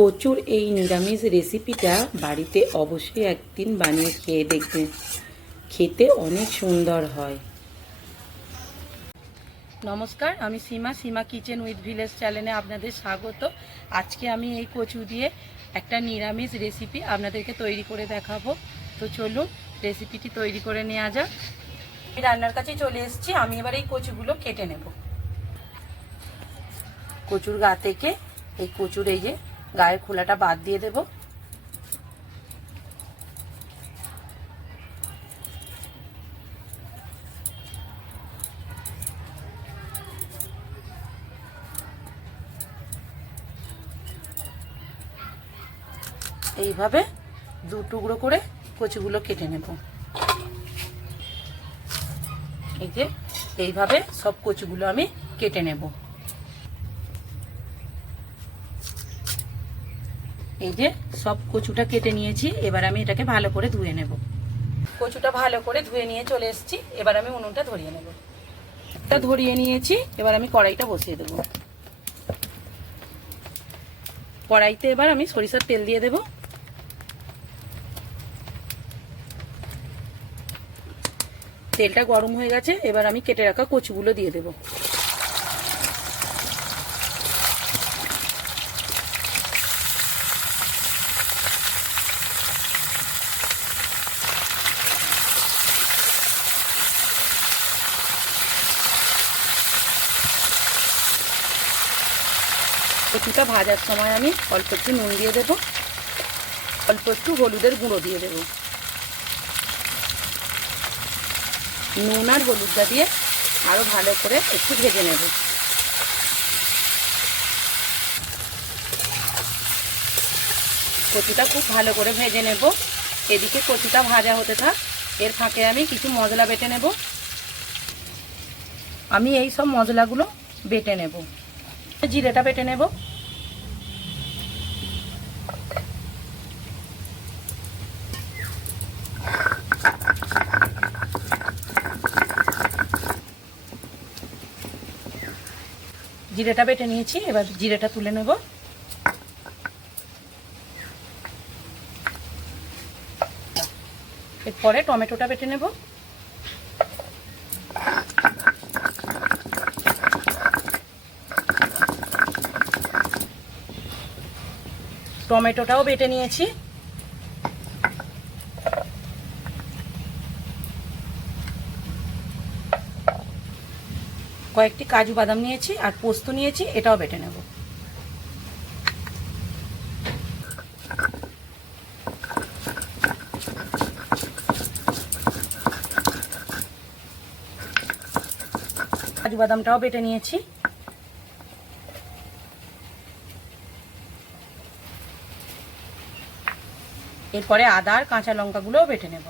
কচুর এই নিরামিষ রেসিপিটা বাড়িতে অবশ্যই একদিন বানিয়ে খেয়ে দেখবেন খেতে অনেক সুন্দর হয়। নমস্কার, আমি Seema Seema kitchen with village চ্যানেলে আপনাদের স্বাগত। আজকে আমি এই কচু দিয়ে একটা নিরামিষ রেসিপি আপনাদেরকে তৈরি করে দেখাবো। তো চলুন, রেসিপিটি তৈরি করে নেওয়া যাক। আমি রান্নার কাছে চলে এসেছি, আমি এবার এই কচুগুলো কেটে নেব। কচুর গা থেকে এই কচুর এই যে গায়ের খোলাটা বাদ দিয়ে দেব। এইভাবে দু টুকরো করে কচুগুলো কেটে নেব। এই যে, এইভাবে সব কচুগুলো আমি কেটে নেব। এই যে সব কচুটা কেটে নিয়েছি, এবার আমি এটাকে ভালো করে ধুয়ে নেব। কচুটা ভালো করে ধুয়ে নিয়ে চলে এসেছি, এবার আমি উনুনটা ধরিয়ে নেব। এটা ধরিয়ে নিয়েছি, এবার আমি কড়াইটা বসিয়ে দেব। কড়াইতে এবার আমি সরিষার তেল দিয়ে দেব। তেলটা গরম হয়ে গেছে, এবার আমি কেটে রাখা কচুগুলো দিয়ে দেবো। কচুটা ভাজার সময় আমি অল্প একটু নুন দিয়ে দেবো। অল্প একটু হলুদের গুঁড়ো দিয়ে দেবো। নুন আর হলুদটা দিয়ে আরও ভালো করে একটু ভেজে নেব। কচুটা খুব ভালো করে ভেজে নেব। এদিকে কচুটা ভাজা হতে থাক। এর ফাঁকে আমি কিছু মশলা বেটে নেব। আমি এই সব মশলাগুলো বেটে নেব। জিরেটা বেটে নেব। জিরেটা বেটে নিয়েছি এবার জিরেটা তুলে নেব। এরপরে টমেটোটা বেটে নেব। টমেটোটাও বেটে নিয়েছি। কয়েকটি কাজু বাদাম নিয়েছি আর পোস্ত নিয়েছি, এটাও বেটে নেব। কাজু বাদামটাও বেটে নিয়েছি। এরপরে আদা আর কাঁচা লঙ্কাগুলোও বেটে নেব।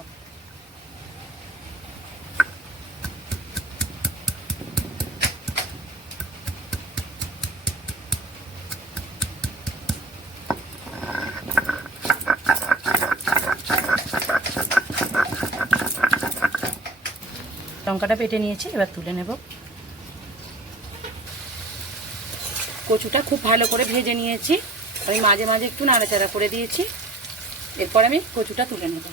লঙ্কাটা পেটে নিয়েছি, এবার তুলে নেব। কচুটা খুব ভালো করে ভেজে নিয়েছি, আমি মাঝে মাঝে একটু নাড়াচাড়া করে দিয়েছি, এরপর আমি কচুটা তুলে নেব।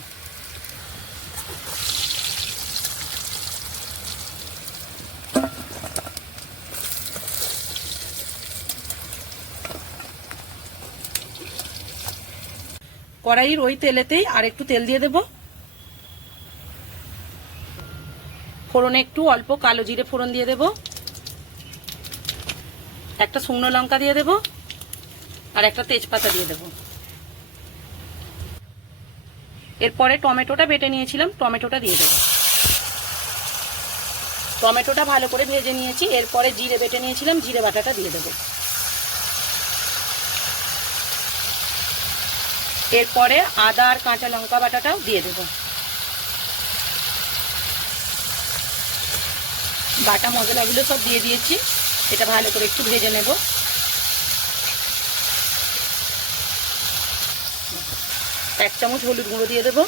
কড়াইয়ের ওই তেলেতেই আর একটু তেল দিয়ে দেব। ফোড়নে একটু অল্প কালো জিরে ফোড়ন দিয়ে দেব। একটা শুকনো লঙ্কা দিয়ে দেব আর একটা তেজপাতা দিয়ে দেবো। এরপরে টমেটোটা বেটে নিয়েছিলাম, টমেটোটা দিয়ে দেবো। টমেটোটা ভালো করে ভেজে নিয়েছি, এরপরে জিরে বেটে নিয়েছিলাম, জিরে বাটাটা দিয়ে দেবো। এরপরে আদা আর কাঁচা লঙ্কা বাটাটাও দিয়ে দেবো। বাটা মশলাগুলো সব দিয়ে দিয়েছি। এটা ভালো করে একটু ভেজে নেব। এক চামচ হলুদ গুঁড়ো দিয়ে দেবো।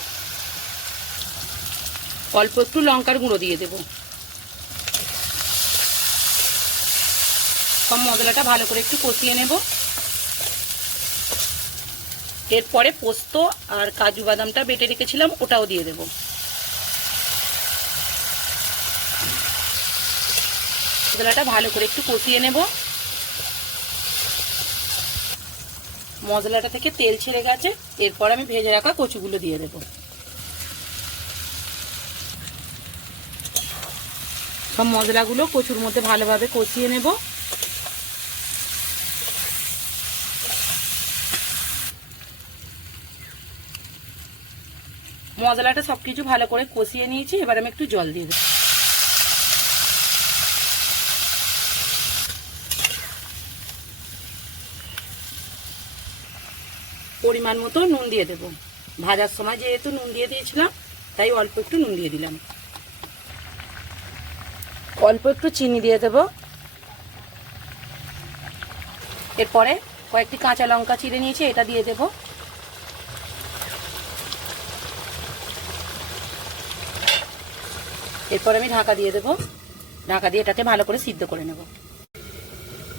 অল্প একটু লঙ্কার গুঁড়ো দিয়ে দেবো। সব মশলাটা ভালো করে একটু কষিয়ে নেব। এরপরে পোস্ত আর কাজু বাদামটা বেটে রেখেছিলাম, ওটাও দিয়ে দেব। মশলাটা ভালো করে একটু কষিয়ে নেব। মশলাটা থেকে তেল ছেড়ে গেছে, এরপর আমি ভেজে রাখা কচুগুলো দিয়ে দেব। সব মশলাগুলো কচুর মধ্যে ভালোভাবে কষিয়ে নেব। মশলাটা সব কিছু ভালো করে কষিয়ে নিয়েছি, এবার আমি একটু জল দিয়ে দেবো। পরিমাণ মতো নুন দিয়ে দেব। ভাজার সময় যেহেতু নুন দিয়ে দিয়েছিলাম, তাই অল্প একটু নুন দিয়ে দিলাম। অল্প একটু চিনি দিয়ে দেব। এরপরে কয়েকটি কাঁচা লঙ্কা চিড়ে নিয়েছি, এটা দিয়ে দেব। এরপর আমি ঢাকা দিয়ে দেব। ঢাকা দিয়ে এটাকে ভালো করে সিদ্ধ করে নেব।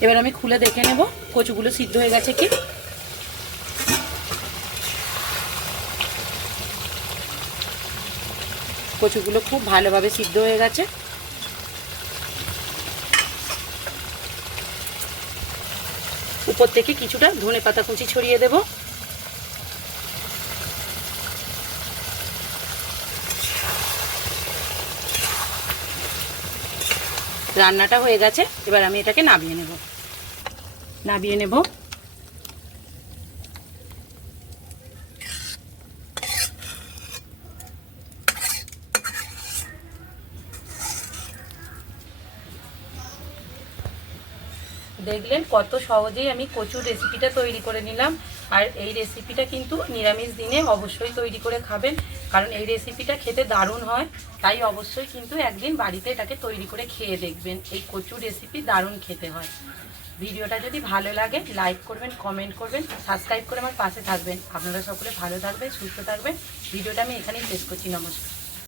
এবার আমি খুলে দেখে নেব, কচুগুলো সিদ্ধ হয়ে গেছে কি। কচুগুলো খুব ভালোভাবে সিদ্ধ হয়ে গেছে। উপর থেকে কিছুটা ধনে পাতা কুচি ছড়িয়ে দেব। রান্নাটা হয়ে গেছে, এবার আমি এটাকে নাবিয়ে নেব। নাবিয়ে নেব। দেখলেন কত সহজেই আমি কচুর রেসিপিটা তৈরি করে নিলাম। আর এই রেসিপিটা কিন্তু নিরামিষ দিনে অবশ্যই তৈরি করে খাবেন, কারণ এই রেসিপিটা খেতে দারুণ হয়। তাই অবশ্যই কিন্তু একদিন বাড়িতে এটাকে তৈরি করে খেয়ে দেখবেন, এই কচুর রেসিপি দারুণ খেতে হয়। ভিডিওটা যদি ভালো লাগে লাইক করবেন কমেন্ট করবেন সাবস্ক্রাইব করে আমার পাশে থাকবেন। আপনারা সকলে ভালো থাকবেন, সুস্থ থাকবেন। ভিডিওটা আমি এখানেই শেষ করছি, নমস্কার।